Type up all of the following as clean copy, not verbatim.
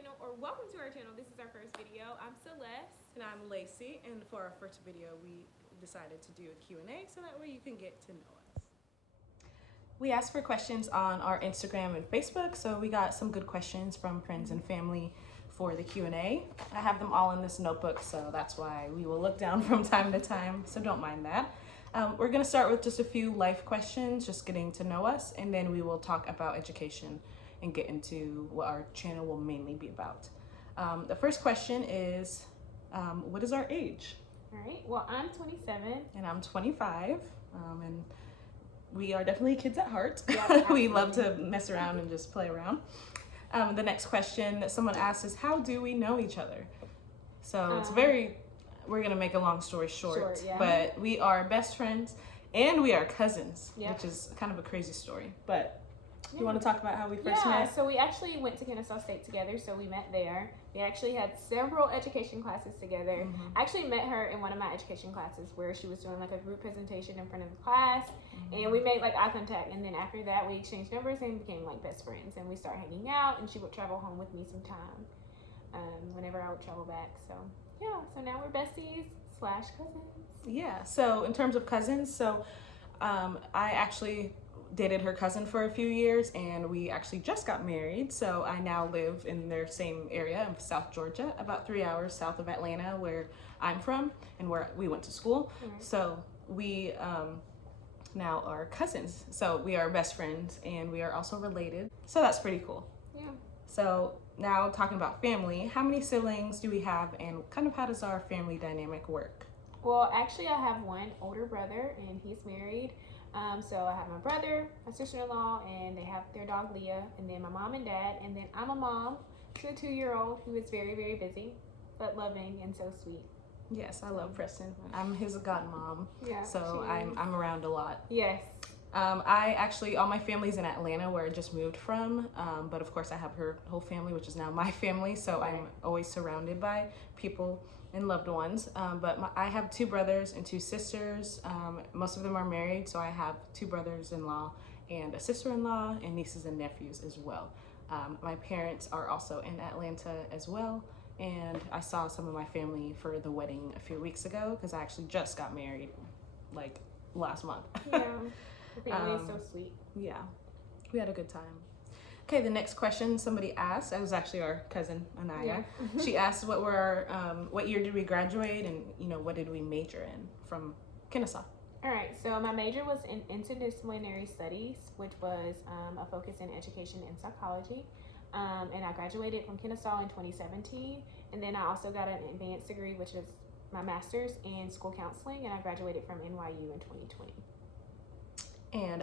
channel, or welcome to our channel. This is our first video. I'm Celeste. And I'm Lacey, and for our first video we decided to do a Q&A so that way you can get to know us. We asked for questions on our Instagram and Facebook, so we got some good questions from friends and family for the Q&A. I have them all in this notebook, so that's why we will look down from time to time, so don't mind that. We're going to start with just a few life questions, just getting to know us, and then we will talk about education and get into what our channel will mainly be about. The first question is, what is our age? All right, well, I'm 27. And I'm 25, and we are definitely kids at heart. Yeah, We love to mess around and just play around. The next question that someone asked is, how do we know each other? So it's we're gonna make a long story short, yeah. But we are best friends and we are cousins, Yeah. which is kind of a crazy story. But you want to talk about how we first Yeah, met? so we actually went to Kennesaw State together, so we met there. We actually had several education classes together. I actually met her in one of my education classes where she was doing like a group presentation in front of the class, and we made like eye contact, and then after that we exchanged numbers and became like best friends, and we started hanging out, and she would travel home with me sometime whenever I would travel back. So yeah, so now we're besties / cousins. Yeah, so in terms of cousins, so I actually dated her cousin for a few years, and we actually just got married. So I now live in their same area in South Georgia, about 3 hours south of Atlanta, where I'm from and where we went to school. So we now are cousins. So we are best friends and we are also related. So that's pretty cool. Yeah. So now talking about family, how many siblings do we have, and kind of how does our family dynamic work? Well, actually I have one older brother and he's married. So I have my brother, my sister-in-law, and they have their dog Leah, and then my mom and dad, and then I'm a mom to a 2-year-old who is very, very busy, but loving and so sweet. Yes, I love Preston. I'm his godmom, Yeah, so I'm around a lot. Yes. I actually, all my family's in Atlanta where I just moved from, but of course I have her whole family, which is now my family, so I'm always surrounded by people and loved ones. But I have 2 brothers and 2 sisters. Most of them are married, so I have 2 brothers-in-law and a sister-in-law and nieces and nephews as well. My parents are also in Atlanta as well, and I saw some of my family for the wedding a few weeks ago because I actually just got married like last month. Yeah. The family is so sweet. Yeah, we had a good time. Okay, the next question somebody asked, it was actually our cousin Anaya. Yeah. She asked what year did we graduate, and what did we major in from Kennesaw? All right, so my major was in interdisciplinary studies, which was a focus in education and psychology. And I graduated from Kennesaw in 2017, and then I also got an advanced degree, which is my master's in school counseling, and I graduated from NYU in 2020. And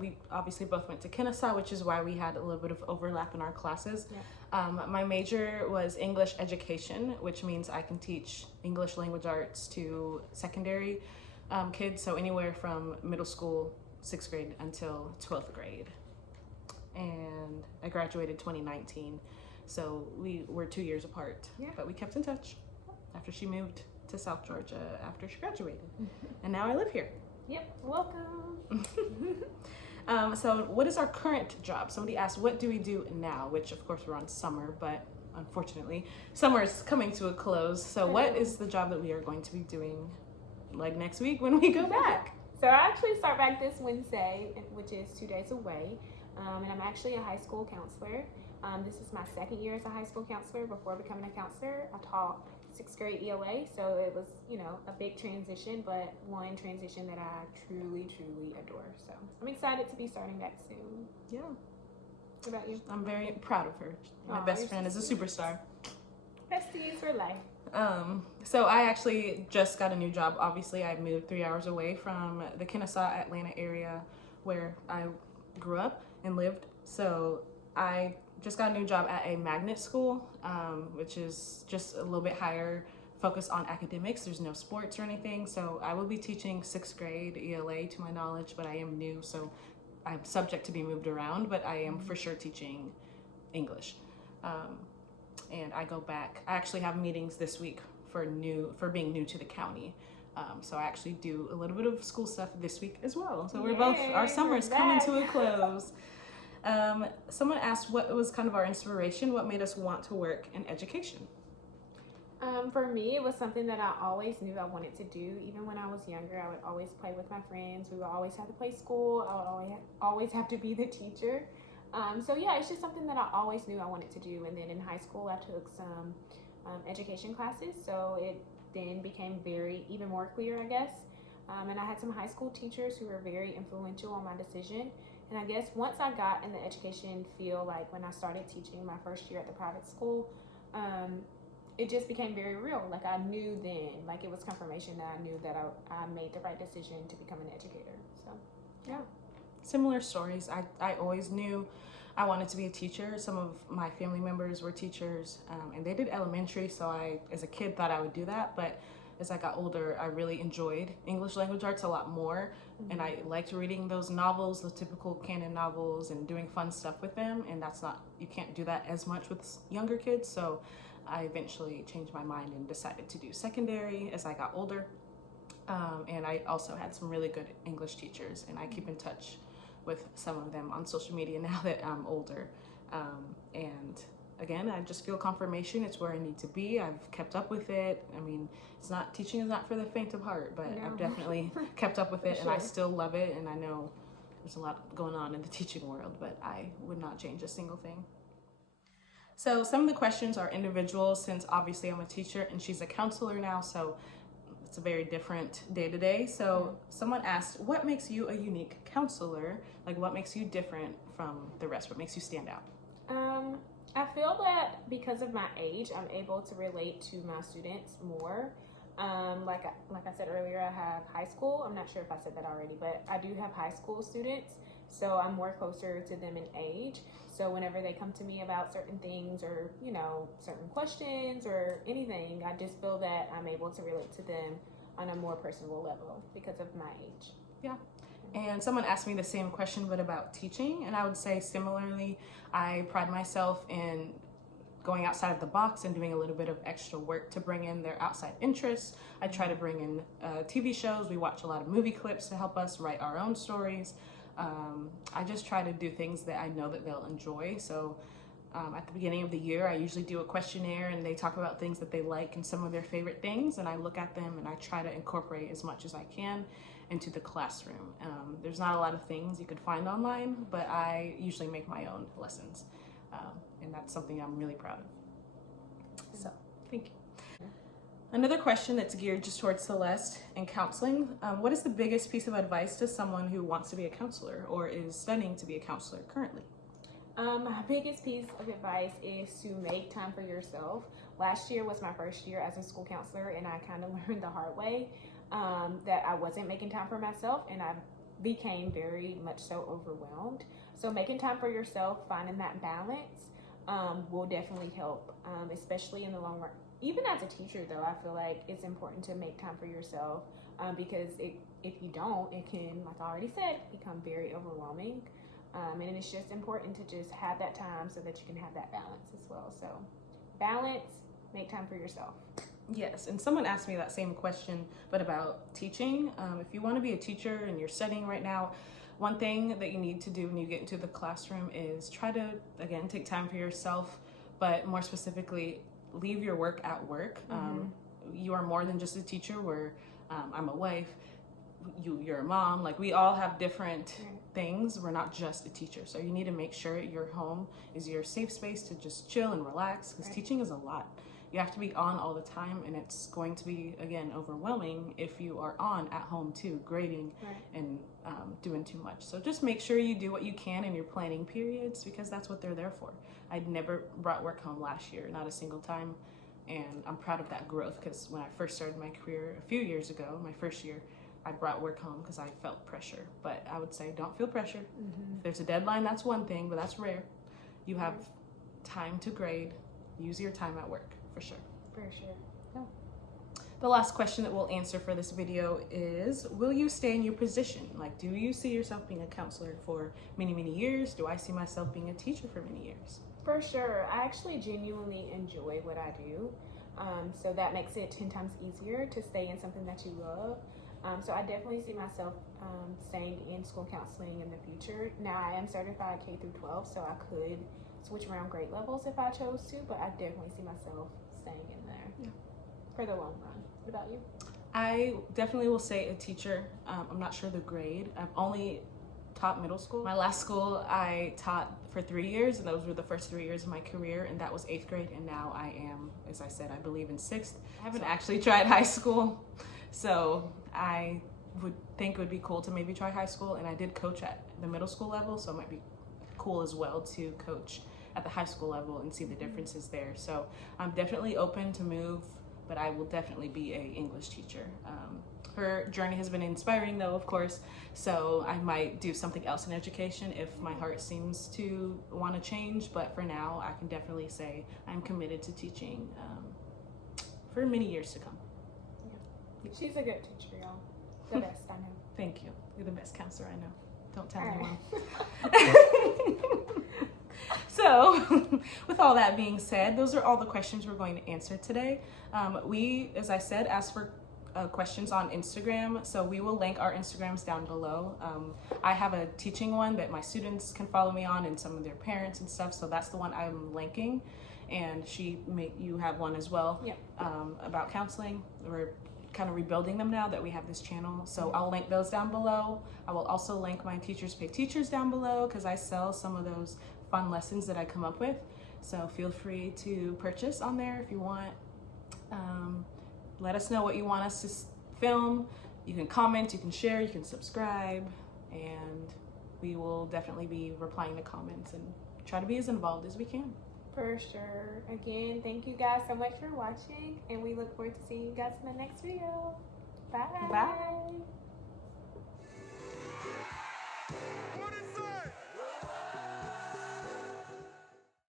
we obviously both went to Kennesaw, which is why we had a little bit of overlap in our classes. Yeah. My major was English education, which means I can teach English language arts to secondary kids, so anywhere from middle school, 6th grade until 12th grade. And I graduated 2019, so we were 2 years apart. Yeah. But we kept in touch after she moved to South Georgia after she graduated. And now I live here. Yep, welcome. So what is our current job? Somebody asked, what do we do now? Which of course we're on summer, but unfortunately summer is coming to a close. So what is the job that we are going to be doing like next week when we go back? So I actually start back this Wednesday, which is 2 days away. And I'm actually a high school counselor. This is my 2nd year as a high school counselor. Before becoming a counselor, I taught 6th grade ELA, so it was, a big transition, but one transition that I truly, truly adore. So I'm excited to be starting back soon. Yeah. What about you? I'm very proud of her. My best friend is a superstar. Besties for life. So I actually just got a new job. Obviously, I moved 3 hours away from the Kennesaw, Atlanta area where I grew up and lived. So I just got a new job at a magnet school, which is just a little bit higher focus on academics. There's no sports or anything. So I will be teaching 6th grade ELA to my knowledge, but I am new, so I'm subject to be moved around, but I am for sure teaching English. And I go back. I actually have meetings this week for being new to the county. So I actually do a little bit of school stuff this week as well. So we're both, our summer is coming to a close. Someone asked what was kind of our inspiration, what made us want to work in education? For me, it was something that I always knew I wanted to do. Even when I was younger, I would always play with my friends. We would always have to play school. I would always have to be the teacher. So yeah, it's just something that I always knew I wanted to do. And then in high school, I took some education classes. So it then became even more clear, I guess. And I had some high school teachers who were very influential on my decision. And I guess once I got in the education field, like when I started teaching my first year at the private school, it just became very real. Like I knew then, like it was confirmation that I knew that I made the right decision to become an educator. So yeah. Similar stories. I always knew I wanted to be a teacher. Some of my family members were teachers, and they did elementary, so I, as a kid, thought I would do that. But as I got older, I really enjoyed English language arts a lot more, and I liked reading those novels, the typical canon novels, and doing fun stuff with them. And you can't do that as much with younger kids, so I eventually changed my mind and decided to do secondary as I got older. And I also had some really good English teachers, and I keep in touch with some of them on social media now that I'm older. And again, I just feel confirmation it's where I need to be. I've kept up with it. I mean, teaching is not for the faint of heart, but no. I've definitely kept up with it, and I still love it. And I know there's a lot going on in the teaching world, but I would not change a single thing. So some of the questions are individual, since obviously I'm a teacher and she's a counselor now, so it's a very different day-to-day. So someone asked, what makes you a unique counselor? Like, what makes you different from the rest? What makes you stand out? I feel that because of my age, I'm able to relate to my students more. Like I said earlier, I have high school. I'm not sure if I said that already, but I do have high school students, so I'm more closer to them in age. So whenever they come to me about certain things or, you know, certain questions or anything, I just feel that I'm able to relate to them on a more personal level because of my age. Yeah. And someone asked me the same question, but about teaching. And I would say similarly, I pride myself in going outside of the box and doing a little bit of extra work to bring in their outside interests. I try to bring in TV shows. We watch a lot of movie clips to help us write our own stories. I just try to do things that I know that they'll enjoy. So at the beginning of the year, I usually do a questionnaire, and they talk about things that they like and some of their favorite things, and I look at them and I try to incorporate as much as I can into the classroom. There's not a lot of things you could find online, but I usually make my own lessons, and that's something I'm really proud of. So thank you. Another question that's geared just towards Celeste and counseling. What is the biggest piece of advice to someone who wants to be a counselor or is studying to be a counselor currently? My biggest piece of advice is to make time for yourself. Last year was my first year as a school counselor, and I kind of learned the hard way that I wasn't making time for myself, and I became very much so overwhelmed. So making time for yourself, finding that balance will definitely help, especially in the long run. Even as a teacher, though, I feel like it's important to make time for yourself because if you don't, it can, like I already said, become very overwhelming. And it's just important to just have that time so that you can have that balance as well. So balance, make time for yourself. Yes, and someone asked me that same question, but about teaching. If you want to be a teacher and you're studying right now, one thing that you need to do when you get into the classroom is try to, again, take time for yourself, but more specifically, leave your work at work. You are more than just a teacher. I'm a wife, you're a mom. Like, we all have different things. We're not just a teacher. So you need to make sure your home is your safe space to just chill and relax, because teaching is a lot. You have to be on all the time, and it's going to be, again, overwhelming if you are on at home too, grading and doing too much. So just make sure you do what you can in your planning periods, because that's what they're there for. I'd never brought work home last year, not a single time, and I'm proud of that growth, because when I first started my career a few years ago, my first year, I brought work home because I felt pressure. But I would say don't feel pressure. If there's a deadline, that's one thing, but that's rare. You have time to grade. Use your time at work, for sure. For sure. Yeah. The last question that we'll answer for this video is, will you stay in your position? Like, do you see yourself being a counselor for many, many years? Do I see myself being a teacher for many years? For sure. I actually genuinely enjoy what I do. So that makes it 10 times easier to stay in something that you love. So I definitely see myself staying in school counseling in the future. Now I am certified K through 12, so I could switch around grade levels if I chose to, but I definitely see myself staying in there for the long run. What about you? I definitely will say a teacher. I'm not sure the grade. I've only taught middle school. My last school I taught for 3 years, and those were the first 3 years of my career, and that was 8th grade, and now I am, as I said, I believe in 6th. I haven't actually tried high school, so I would think it would be cool to maybe try high school, and I did coach at the middle school level, so it might be cool as well to coach at the high school level and see the differences there. So I'm definitely open to move, but I will definitely be a English teacher. Her journey has been inspiring though, of course, so I might do something else in education if my heart seems to want to change, but for now I can definitely say I'm committed to teaching for many years to come. Yeah. She's a good teacher, y'all. The best, I know. Thank you. You're the best counselor I know. Don't tell anyone. So, with all that being said, those are all the questions we're going to answer today. We, as I said, asked for questions on Instagram, so we will link our Instagrams down below. I have a teaching one that my students can follow me on, and some of their parents and stuff, so that's the one I'm linking, and you have one as well. Yep. About counseling. We're kind of rebuilding them now that we have this channel, so I'll link those down below. I will also link my Teachers Pay Teachers down below because I sell some of those fun lessons that I come up with, so feel free to purchase on there if you want. Let us know what you want us to film. You can comment, you can share, you can subscribe, and we will definitely be replying to comments and try to be as involved as we can. For sure. Again, thank you guys so much for watching, and we look forward to seeing you guys in the next video. Bye. Bye.